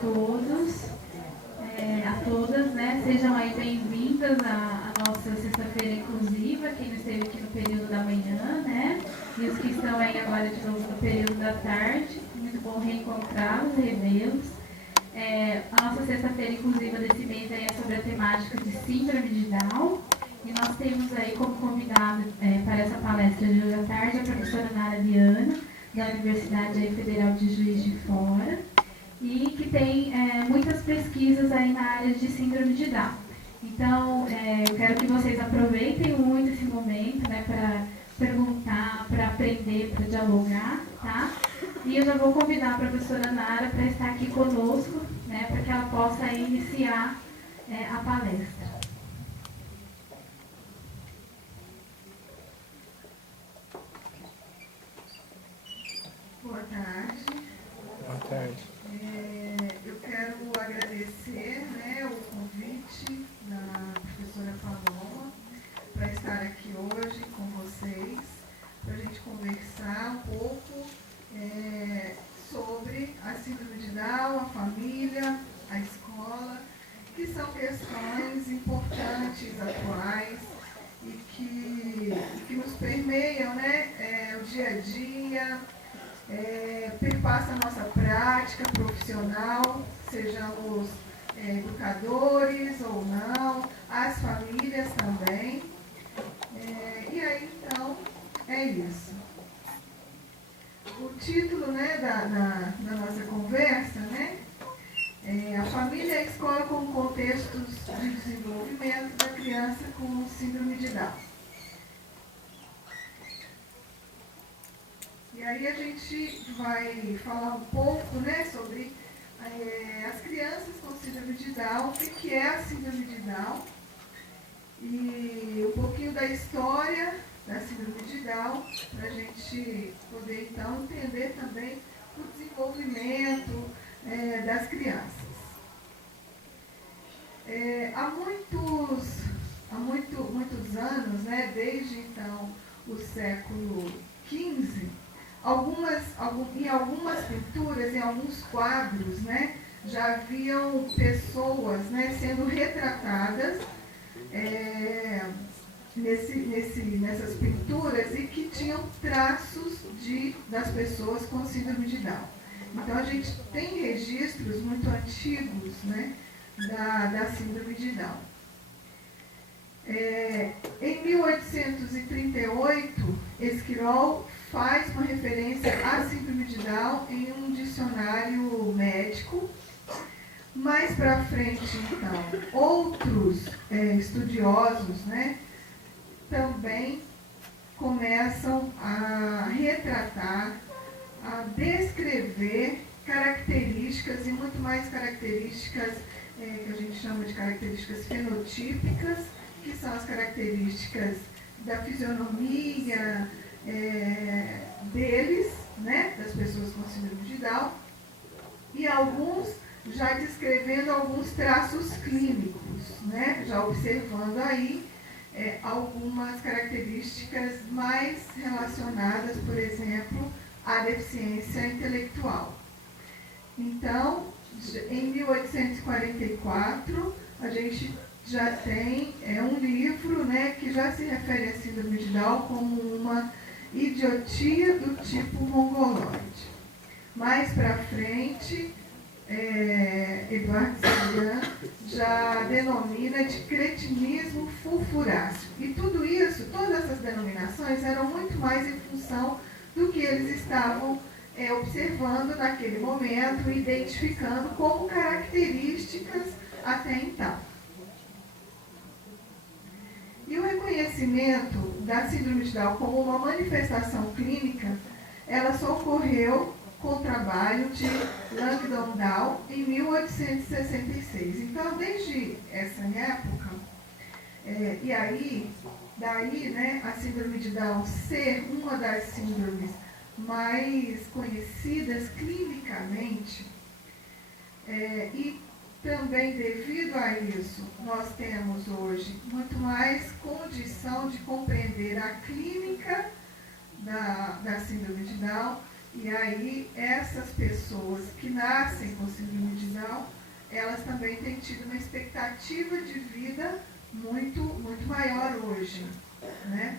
todos, a todas, né? Sejam aí bem-vindas à nossa sexta-feira inclusiva, quem não esteve aqui no período da manhã, né? E os que estão aí agora de novo no período da tarde. Muito bom reencontrá-los, revê-los. A nossa sexta-feira inclusiva desse mês aí é sobre a temática de síndrome de Down. E nós temos aí como convidado para essa palestra de hoje à tarde a professora Nara Viana, da Universidade Federal de Juiz de Fora, e que tem muitas pesquisas aí na área de síndrome de Down. Então, eu quero que vocês aproveitem muito esse momento, né, para perguntar, para aprender, para dialogar, tá? E eu já vou convidar a professora Nara para estar aqui conosco, né, para que ela possa iniciar a palestra. Boa tarde. Boa tarde. Eu quero agradecer, né, o convite da professora Paloma para estar aqui hoje com vocês, para a gente conversar um pouco sobre a síndrome de Down, a família, a escola, que são questões importantes, atuais e que nos permeiam, né, o dia a dia, perpassa a nossa prática profissional, sejamos educadores ou não, as famílias também. E aí, então, é isso. O título, né, da nossa conversa, né, a família e a escola como contextos de desenvolvimento da criança com síndrome de Down. E aí a gente vai falar um pouco, né, sobre as crianças com síndrome de Down, o que é a síndrome de Down, e um pouquinho da história da síndrome de Down, para a gente poder, então, entender também o desenvolvimento das crianças. Há muitos anos, né, desde, então, o século XV, em algumas pinturas, em alguns quadros, né, já haviam pessoas, né, sendo retratadas nessas pinturas e que tinham traços das pessoas com síndrome de Down. Então a gente tem registros muito antigos, né, da síndrome de Down. Em 1838, Esquirol faz uma referência à síndrome de Down em um dicionário médico. Mais para frente, então, outros estudiosos, né, também começam a retratar, a descrever características, e muito mais características que a gente chama de características fenotípicas, que são as características da fisionomia deles, né, das pessoas com síndrome de Down, e alguns já descrevendo alguns traços clínicos, né, já observando aí algumas características mais relacionadas, por exemplo, à deficiência intelectual. Então, em 1844, a gente já tem um livro, né, que já se refere à síndrome de Down como uma idiotia do tipo mongoloide. Mais para frente, Eduardo Sagan já denomina de cretinismo fulfuráceo. E tudo isso, todas essas denominações eram muito mais em função do que eles estavam observando naquele momento, identificando como características até então. E o reconhecimento da síndrome de Down como uma manifestação clínica, ela só ocorreu com o trabalho de Langdon Down em 1866. Então, desde essa época, e aí, daí, né, a síndrome de Down ser uma das síndromes mais conhecidas clinicamente, e também devido a isso, nós temos hoje muito mais condição de compreender a clínica da síndrome de Down. E aí, essas pessoas que nascem com síndrome de Down elas também têm tido uma expectativa de vida muito, muito maior hoje, né?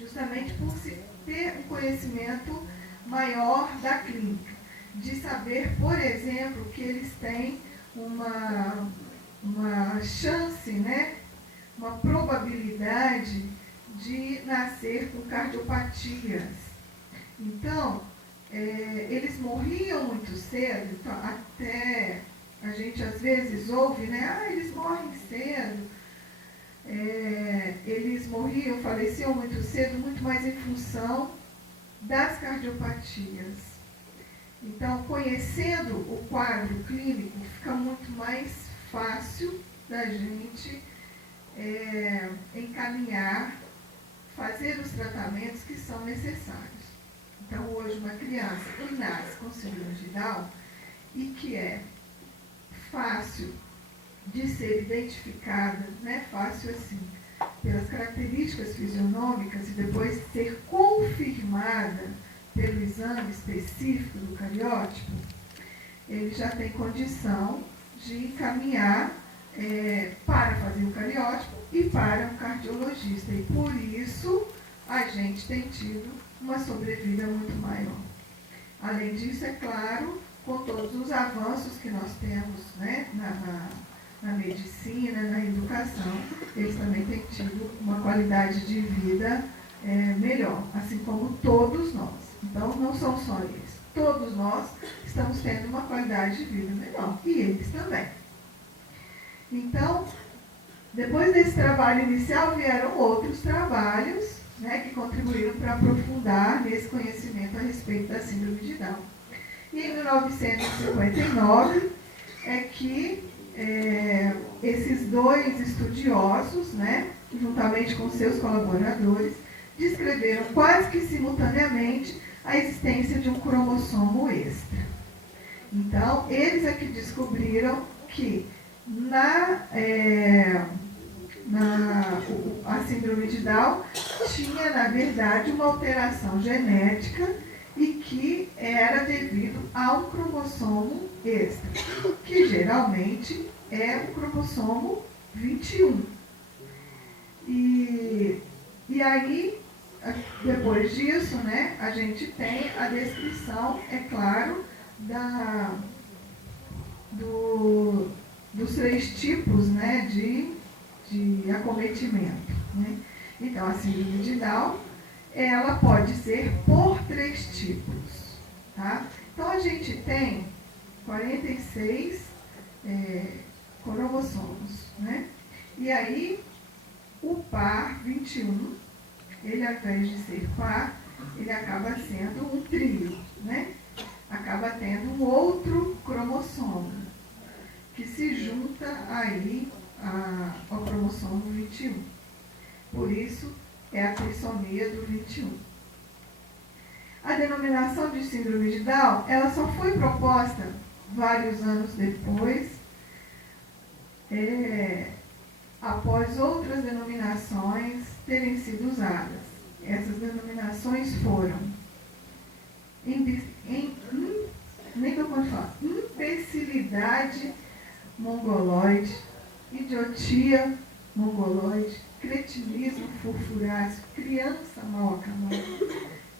Justamente por se ter um conhecimento maior da clínica, de saber, por exemplo, que eles têm uma chance, né? Uma probabilidade de nascer com cardiopatias. Então, eles morriam muito cedo, então, até a gente às vezes ouve, né? Eles morrem cedo. Eles morriam, faleciam muito cedo, muito mais em função das cardiopatias. Então, conhecendo o quadro clínico, fica muito mais fácil da gente encaminhar, fazer os tratamentos que são necessários. Então, hoje, uma criança que nasce com síndrome de Down e que é fácil de ser identificada, né? Fácil assim, pelas características fisionômicas e depois ser confirmada pelo exame específico do cariótipo, ele já tem condição de encaminhar para fazer o cariótipo e para um cardiologista. E por isso a gente tem tido uma sobrevida muito maior. Além disso, é claro, com todos os avanços que nós temos, né, na medicina, na educação, eles também têm tido uma qualidade de vida melhor, assim como todos nós. Então, não são só eles. Todos nós estamos tendo uma qualidade de vida melhor. E eles também. Então, depois desse trabalho inicial, vieram outros trabalhos, né, que contribuíram para aprofundar nesse conhecimento a respeito da síndrome de Down. E em 1959 é que esses dois estudiosos, né, juntamente com seus colaboradores, descreveram quase que simultaneamente a existência de um cromossomo extra. Então, eles é que descobriram que a síndrome de Down tinha, na verdade, uma alteração genética e que era devido a um cromossomo extra, que geralmente é o cromossomo 21. E aí, depois disso, né, a gente tem a descrição, é claro, dos 3 tipos, né, de acometimento, né? Então, a síndrome de Down, ela pode ser por 3 tipos, tá? Então, a gente tem 46 cromossomos, né? E aí, o par 21, ele, ao invés de ser par, ele acaba sendo um trio, né? Acaba tendo um outro cromossomo, que se junta aí ao cromossomo 21. Por isso, é a trissomia do 21. A denominação de síndrome de Down, ela só foi proposta vários anos depois, após outras denominações terem sido usadas. Essas denominações foram imbecilidade mongoloide, idiotia mongoloide, cretinismo furfuráceo, criança mal acamada,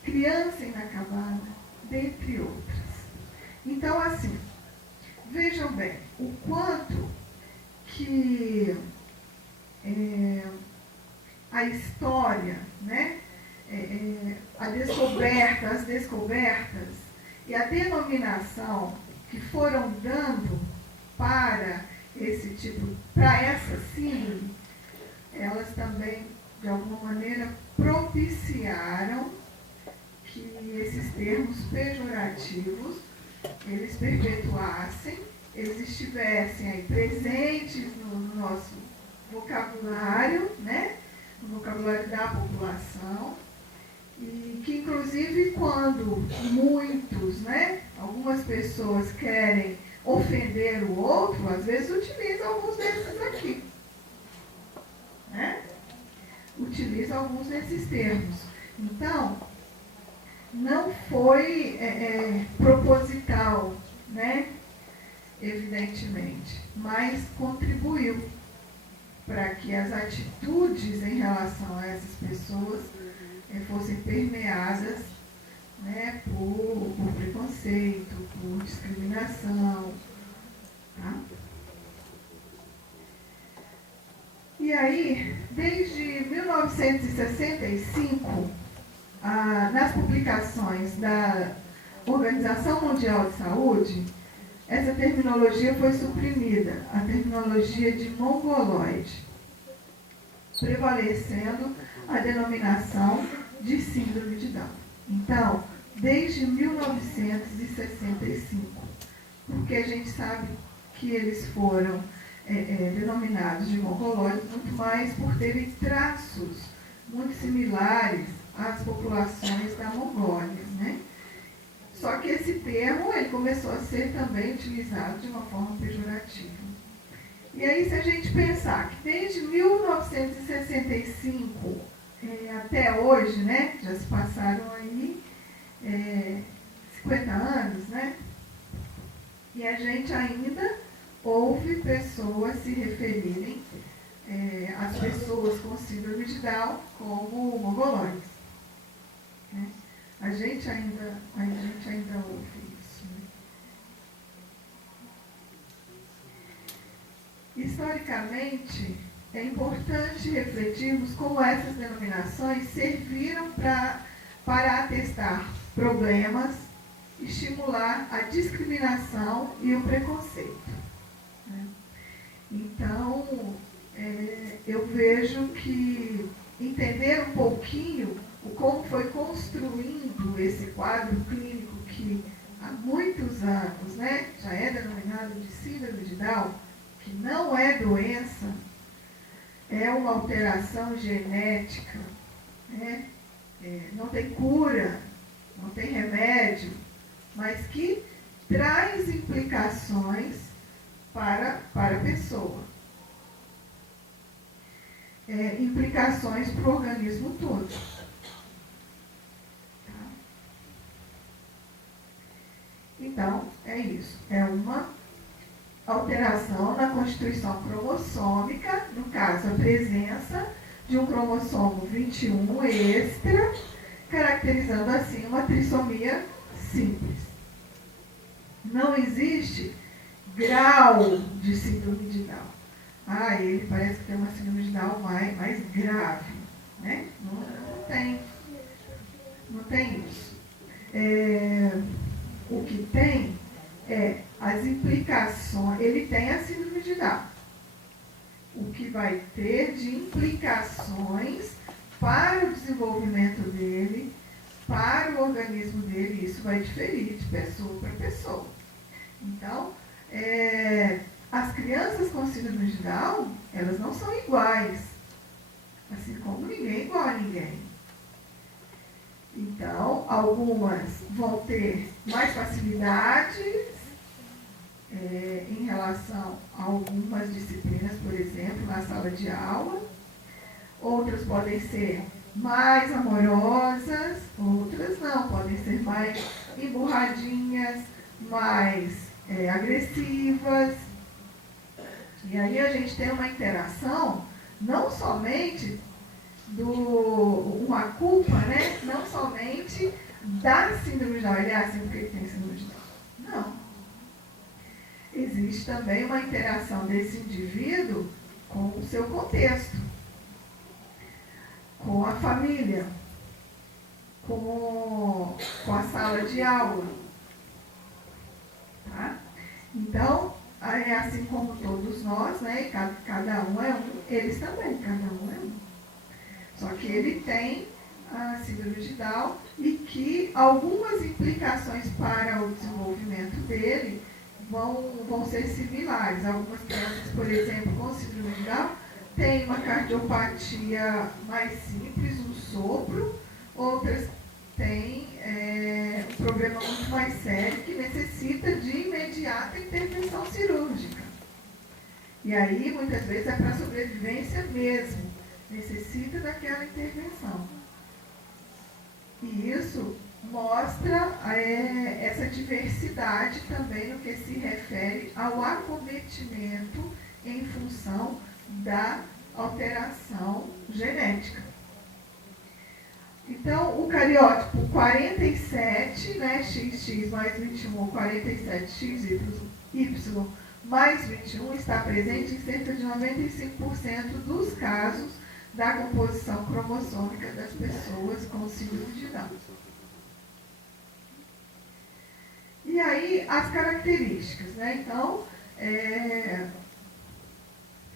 criança inacabada, dentre outras. Então, assim, vejam bem o quanto que a história, né, as descobertas e a denominação que foram dando para esse tipo, para essa síndrome, elas também, de alguma maneira, propiciaram que esses termos pejorativos, eles perpetuassem, eles estivessem aí presentes no nosso vocabulário, né? No vocabulário da população, e que, inclusive, quando muitos, né, algumas pessoas querem ofender o outro, às vezes utilizam alguns desses aqui, né? Utilizam alguns desses termos. Então, não foi proposital, né? evidentemente, mas contribuiu para que as atitudes em relação a essas pessoas fossem permeadas, né, por preconceito, por discriminação. Tá? E aí, desde 1965, nas publicações da Organização Mundial de Saúde, essa terminologia foi suprimida, a terminologia de mongoloide, prevalecendo a denominação de síndrome de Down. Então, desde 1965, porque a gente sabe que eles foram denominados de mongoloides muito mais por terem traços muito similares às populações da Mongólia, né? Só que esse termo ele começou a ser também utilizado de uma forma pejorativa. E aí, se a gente pensar que desde 1965 até hoje, né, já se passaram aí 50 anos, né? E a gente ainda ouve pessoas se referirem às pessoas com síndrome de Down como mongoloides. Né? A gente ainda ouve isso. Né? Historicamente, é importante refletirmos como essas denominações serviram para atestar problemas, estimular a discriminação e o preconceito. Né? Então, eu vejo que entender um pouquinho como foi construindo esse quadro clínico que há muitos anos, né, já é denominado de síndrome de Down, que não é doença, é uma alteração genética, né? Não tem cura, não tem remédio, mas que traz implicações para a pessoa. Implicações para o organismo todo. Tá? Então, é isso. É uma alteração na constituição cromossômica, no caso, a presença de um cromossomo 21 extra, caracterizando assim uma trissomia simples. Não existe grau de síndrome de Down. Ele parece que tem uma síndrome de Down mais grave. Né? Não tem isso. O que tem é as implicações. Ele tem a síndrome de Down. O que vai ter de implicações para o desenvolvimento dele, para o organismo dele, isso vai diferir de pessoa para pessoa. Então, as crianças com síndrome de Down, elas não são iguais, assim como ninguém é igual a ninguém. Então, algumas vão ter mais facilidades em relação a algumas disciplinas, por exemplo, na sala de aula. Outras podem ser mais amorosas, outras não, podem ser mais emburradinhas, mais agressivas. E aí a gente tem uma interação, não somente uma culpa, né? Não somente da síndrome de Down, ele é assim porque ele tem síndrome de Down. Não. Existe também uma interação desse indivíduo com o seu contexto, com a família, com a sala de aula. Tá? Então, é assim como todos nós, né? Cada um é um, eles também, cada um é um. Só que ele tem a síndrome de Down e que algumas implicações para o desenvolvimento dele vão ser similares. Algumas crianças, por exemplo, com síndrome de Down, têm uma cardiopatia mais simples, um sopro, outras têm um problema muito mais sério que necessita de imediata intervenção cirúrgica. E aí, muitas vezes, é para sobrevivência mesmo, necessita daquela intervenção. E isso mostra essa diversidade também no que se refere ao acometimento em função da alteração genética. Então, o cariótipo 47, né, XX mais 21, ou 47XY mais 21, está presente em cerca de 95% dos casos da composição cromossômica das pessoas com síndrome de Down. E aí, as características, né? Então,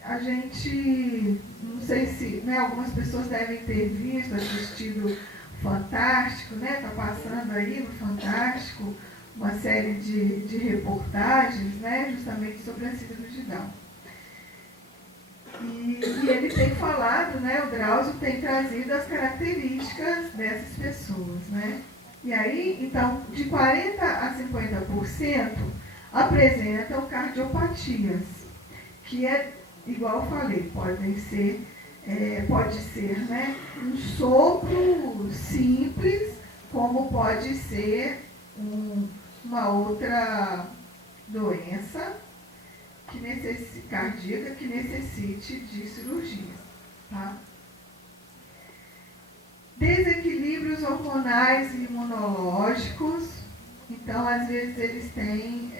a gente, não sei se, né, algumas pessoas devem ter visto, assistido Fantástico, né? Está passando aí no Fantástico uma série de reportagens, né, justamente sobre a síndrome de Down. E ele tem falado, né, o Drauzio tem trazido as características dessas pessoas, né? E aí, então, de 40% a 50% apresentam cardiopatias, que é, igual eu falei, pode ser, né, um sopro simples, como pode ser uma outra doença cardíaca que necessite de cirurgia. Tá? Desequilíbrios hormonais e imunológicos. Então, às vezes, eles têm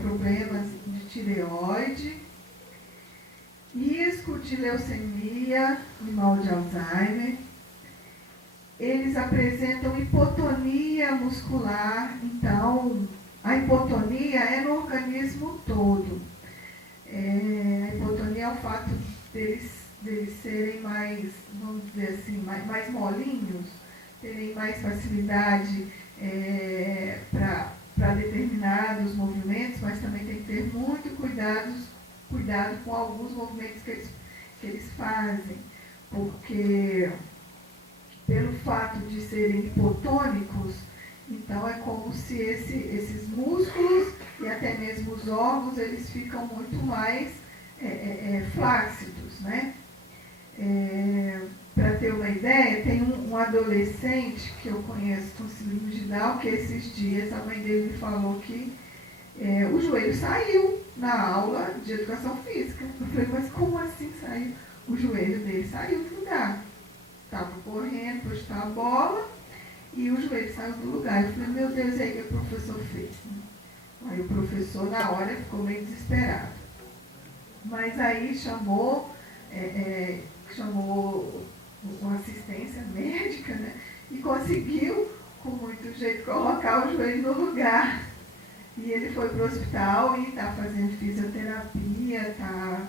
problemas de tireoide, risco de leucemia e mal de Alzheimer. Eles apresentam hipotonia muscular. Então, a hipotonia é no organismo todo. A hipotonia é o fato deles serem mais, vamos dizer assim, mais molinhos, terem mais facilidade para determinados movimentos, mas também tem que ter muito cuidado com alguns movimentos que eles fazem, porque pelo fato de serem hipotônicos, então é como se esses músculos e até mesmo os órgãos, eles ficam muito mais flácidos, né? Para ter uma ideia, tem um adolescente que eu conheço com síndrome de Down, que esses dias a mãe dele me falou que o joelho saiu na aula de educação física. Eu falei, mas como assim saiu? O joelho dele saiu do lugar. Estava correndo para chutar a bola e o joelho saiu do lugar. Eu falei, meu Deus, e aí o que o professor fez? Aí o professor, na hora, ficou meio desesperado. Mas aí chamou uma assistência médica, né? E conseguiu, com muito jeito, colocar o joelho no lugar. E ele foi para o hospital e está fazendo fisioterapia, está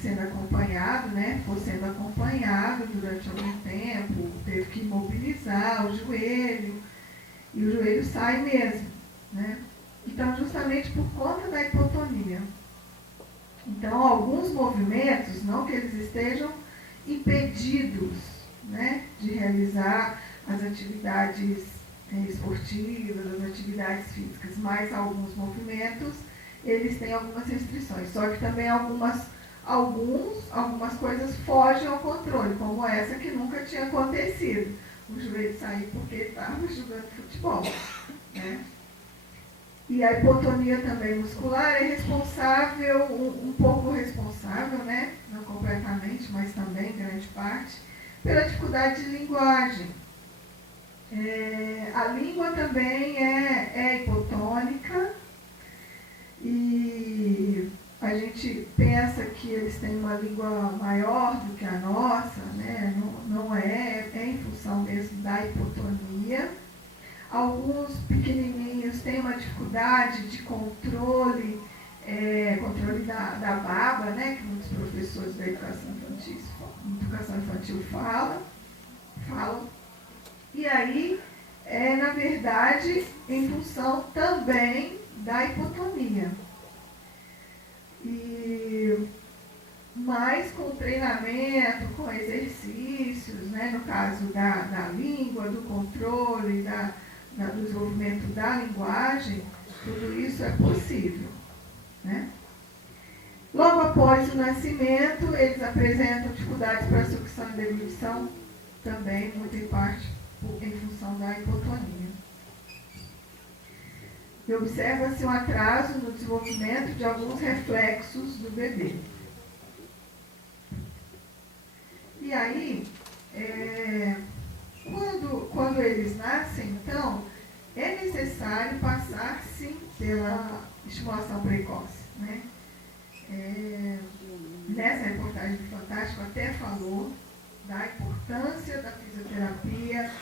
sendo acompanhado, né? Foi sendo acompanhado durante algum tempo, teve que imobilizar o joelho, e o joelho sai mesmo, né? Então, justamente por conta da hipotonia. Então, alguns movimentos, não que eles estejam impedidos, né, de realizar as atividades esportivas, as atividades físicas, mas alguns movimentos, eles têm algumas restrições. Só que também algumas coisas fogem ao controle, como essa que nunca tinha acontecido. O joelho sair porque ele estava jogando futebol, né? E a hipotonia também muscular é responsável, um pouco responsável, né? Não completamente, mas também grande parte, pela dificuldade de linguagem. A língua também é hipotônica e a gente pensa que eles têm uma língua maior do que a nossa, né? Não é em função mesmo da hipotonia. Alguns pequenininhos têm uma dificuldade de controle da baba, né, que muitos professores da educação infantil falam. E aí, na verdade, em função também da hipotonia. Mas com treinamento, com exercícios, né, no caso da língua, do controle, do desenvolvimento da linguagem, tudo isso é possível, né? Logo após o nascimento, eles apresentam dificuldades para sucção e deglutição, também muito em parte em função da hipotonia. E observa-se um atraso no desenvolvimento de alguns reflexos do bebê. E aí, quando eles nascem, então, é necessário passar, sim, pela estimulação precoce, né? Nessa reportagem do Fantástico até falou da importância da fisioterapia,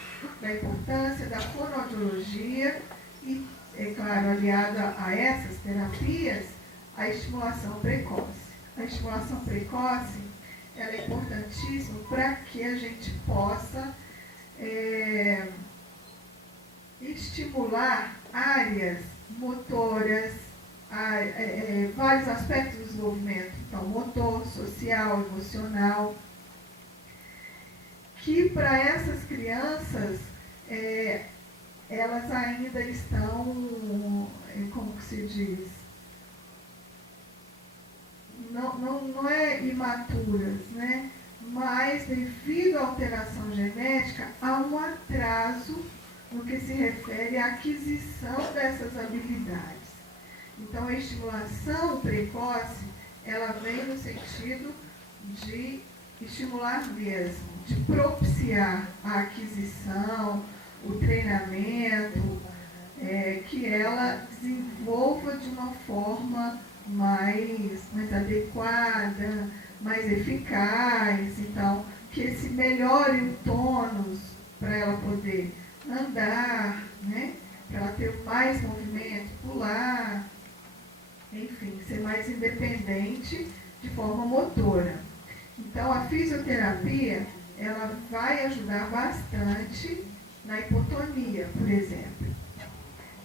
da importância da fonoaudiologia e, é claro, aliada a essas terapias, a estimulação precoce. A estimulação precoce ela é importantíssima para que a gente possa estimular áreas motoras, vários aspectos do desenvolvimento, então motor, social, emocional, que para essas crianças elas ainda estão, como que se diz, não é imaturas, né? Mas devido à alteração genética, há um atraso no que se refere à aquisição dessas habilidades. Então, a estimulação precoce, ela vem no sentido de estimular mesmo, de propiciar a aquisição, o treinamento, que ela desenvolva de uma forma mais adequada, mais eficaz, então, que se melhore o tônus para ela poder andar, né? Para ela ter mais movimento, pular, enfim, ser mais independente de forma motora. Então, a fisioterapia, ela vai ajudar bastante na hipotonia, por exemplo,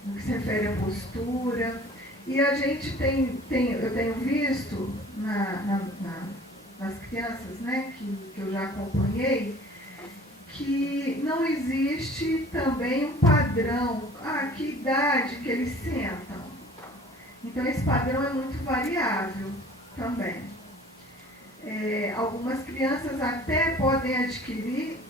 no que se refere à postura. E a gente eu tenho visto nas crianças, né, que eu já acompanhei, que não existe também um padrão, que idade que eles sentam. Então, esse padrão é muito variável também. Algumas crianças até podem adquirir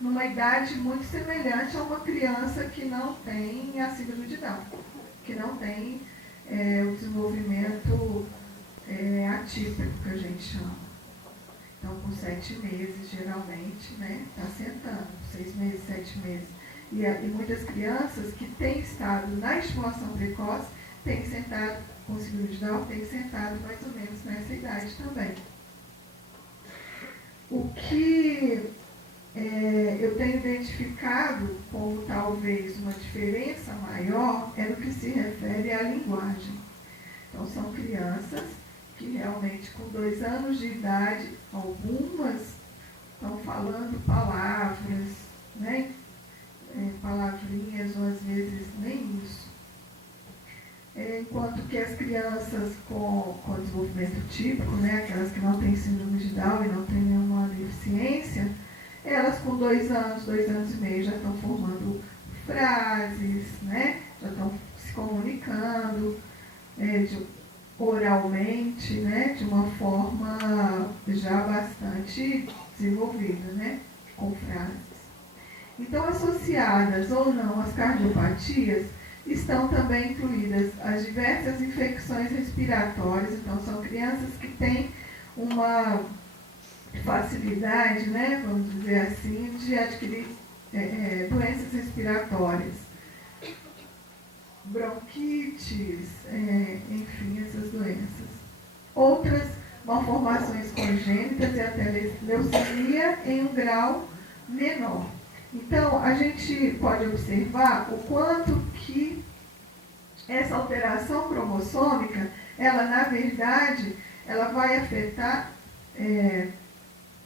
numa idade muito semelhante a uma criança que não tem a síndrome de Down, que não tem o desenvolvimento atípico, que a gente chama. Então, com 7 meses, geralmente, né, está sentando, 6 meses, 7 meses. E muitas crianças que têm estado na estimulação precoce têm sentado, com síndrome de Down, têm sentado mais ou menos nessa idade também. O que eu tenho identificado como talvez uma diferença maior é no que se refere à linguagem. Então, são crianças que realmente com 2 anos de idade, algumas estão falando palavras, né? Palavrinhas, ou às vezes nem isso. Enquanto que as crianças com desenvolvimento típico, né, aquelas que não têm síndrome de Down e não têm nenhuma deficiência, elas com 2 anos, 2 anos e meio já estão formando frases, né, já estão se comunicando oralmente, né, de uma forma já bastante desenvolvida, né, com frases. Então, associadas ou não às cardiopatias, estão também incluídas as diversas infecções respiratórias. Então, são crianças que têm uma facilidade, né, vamos dizer assim, de adquirir doenças respiratórias, bronquites, enfim, essas doenças. Outras malformações congênitas e até leucemia em um grau menor. Então, a gente pode observar o quanto que essa alteração cromossômica, ela, na verdade, ela vai afetar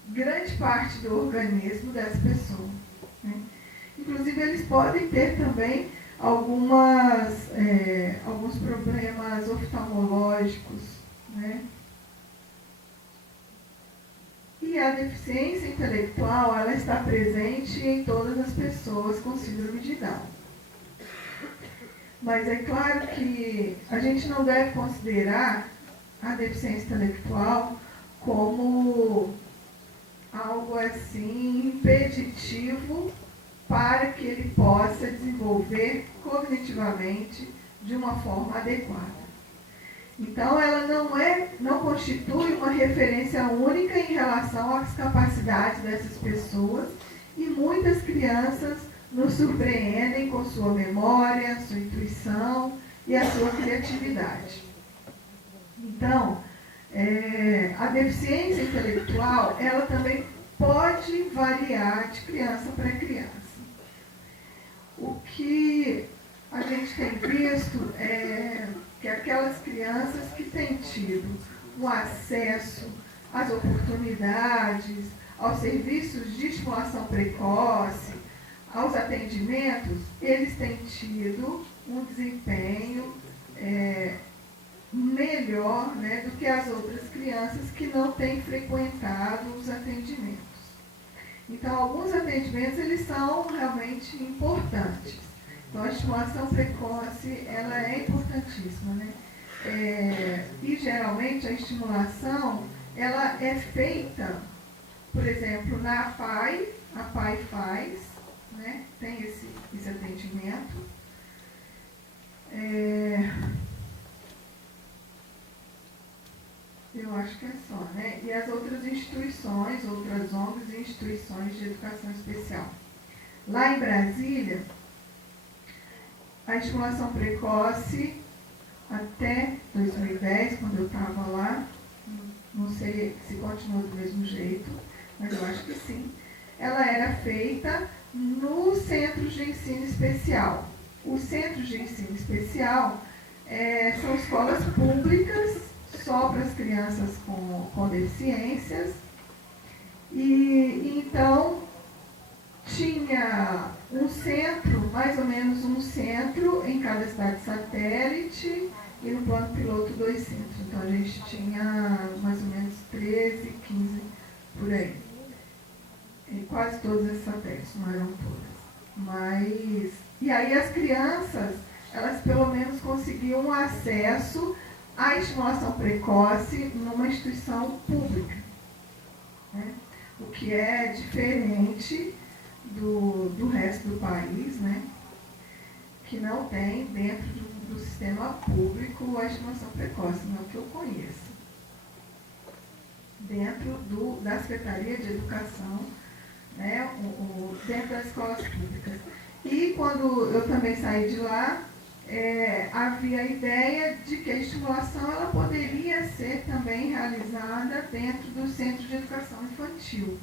grande parte do organismo dessa pessoa, né? Inclusive, eles podem ter também alguns problemas oftalmológicos, né? E a deficiência intelectual, ela está presente em todas as pessoas com síndrome de Down. Mas é claro que a gente não deve considerar a deficiência intelectual como algo assim impeditivo para que ele possa desenvolver cognitivamente de uma forma adequada. Então, ela não constitui uma referência única em relação às capacidades dessas pessoas, e muitas crianças nos surpreendem com sua memória, sua intuição e a sua criatividade. Então, a deficiência intelectual, ela também pode variar de criança para criança. O que a gente tem visto é que aquelas crianças que têm tido o acesso às oportunidades, aos serviços de estimulação precoce, aos atendimentos, eles têm tido um desempenho melhor, né, do que as outras crianças que não têm frequentado os atendimentos. Então, alguns atendimentos, eles são realmente importantes. Então, a estimulação precoce, ela é importantíssima, né? E, geralmente, a estimulação, ela é feita, por exemplo, na APAE, a APAE faz, né? Tem esse atendimento. Eu acho que é só, né? E as outras instituições, outras ONGs e instituições de educação especial. Lá em Brasília, a estimulação precoce, até 2010, quando eu estava lá, não sei se continua do mesmo jeito, mas eu acho que sim, ela era feita nos centros de ensino especial. Os centros de ensino especial são escolas públicas só para as crianças com deficiências, e então tinha um centro, mais ou menos um centro em cada cidade satélite, e no plano piloto 2 centros. Então a gente tinha mais ou menos 13, 15 por aí. E quase todas as satélites, não eram todas. E aí as crianças, elas pelo menos conseguiam acesso à estimulação precoce numa instituição pública, né? O que é diferente do resto do país, né? Que não tem dentro do sistema público a estimulação precoce, não que eu conheça. Dentro da Secretaria de Educação, né? Dentro das escolas públicas. E quando eu também saí de lá, havia a ideia de que a estimulação ela poderia ser também realizada dentro do Centro de Educação Infantil,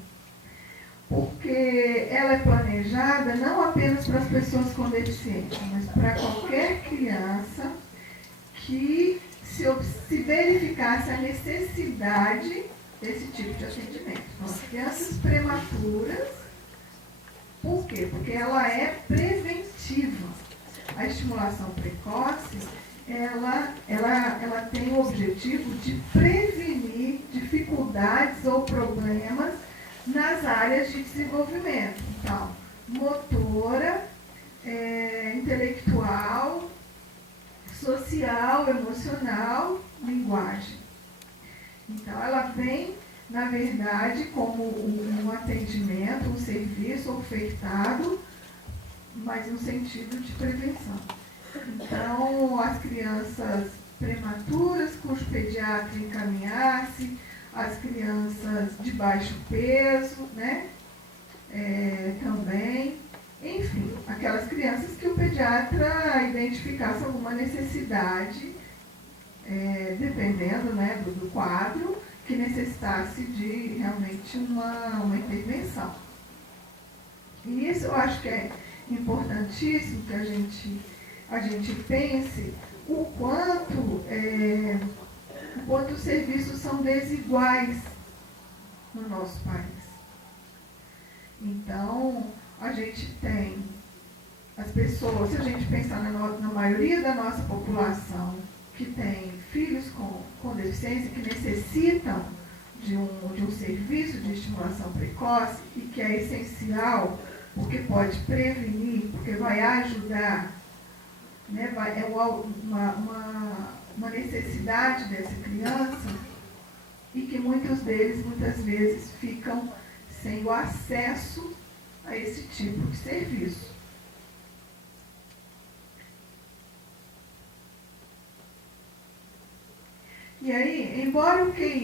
porque ela é planejada não apenas para as pessoas com deficiência, mas para qualquer criança que se verificasse a necessidade desse tipo de atendimento. Então, as crianças prematuras, por quê? Porque ela é preventiva. A estimulação precoce, ela tem o objetivo de prevenir dificuldades ou problemas nas áreas de desenvolvimento. Então, motora, intelectual, social, emocional, linguagem. Então, ela vem, na verdade, como um atendimento, um serviço ofertado, mas no sentido de prevenção. Então, as crianças prematuras, cujo pediatra encaminhasse, as crianças de baixo peso, né? Também, enfim, aquelas crianças que o pediatra identificasse alguma necessidade, dependendo, né, do quadro, que necessitasse de realmente uma intervenção. E isso eu acho que é importantíssimo que a gente pense o quanto os serviços são desiguais no nosso país. Então, a gente tem as pessoas, se a gente pensar na maioria da nossa população que tem filhos com deficiência, que necessitam de um serviço de estimulação precoce e que é essencial, porque pode prevenir, porque vai ajudar, né, uma necessidade dessa criança, e que muitos deles, muitas vezes, ficam sem o acesso a esse tipo de serviço. E aí, embora o QI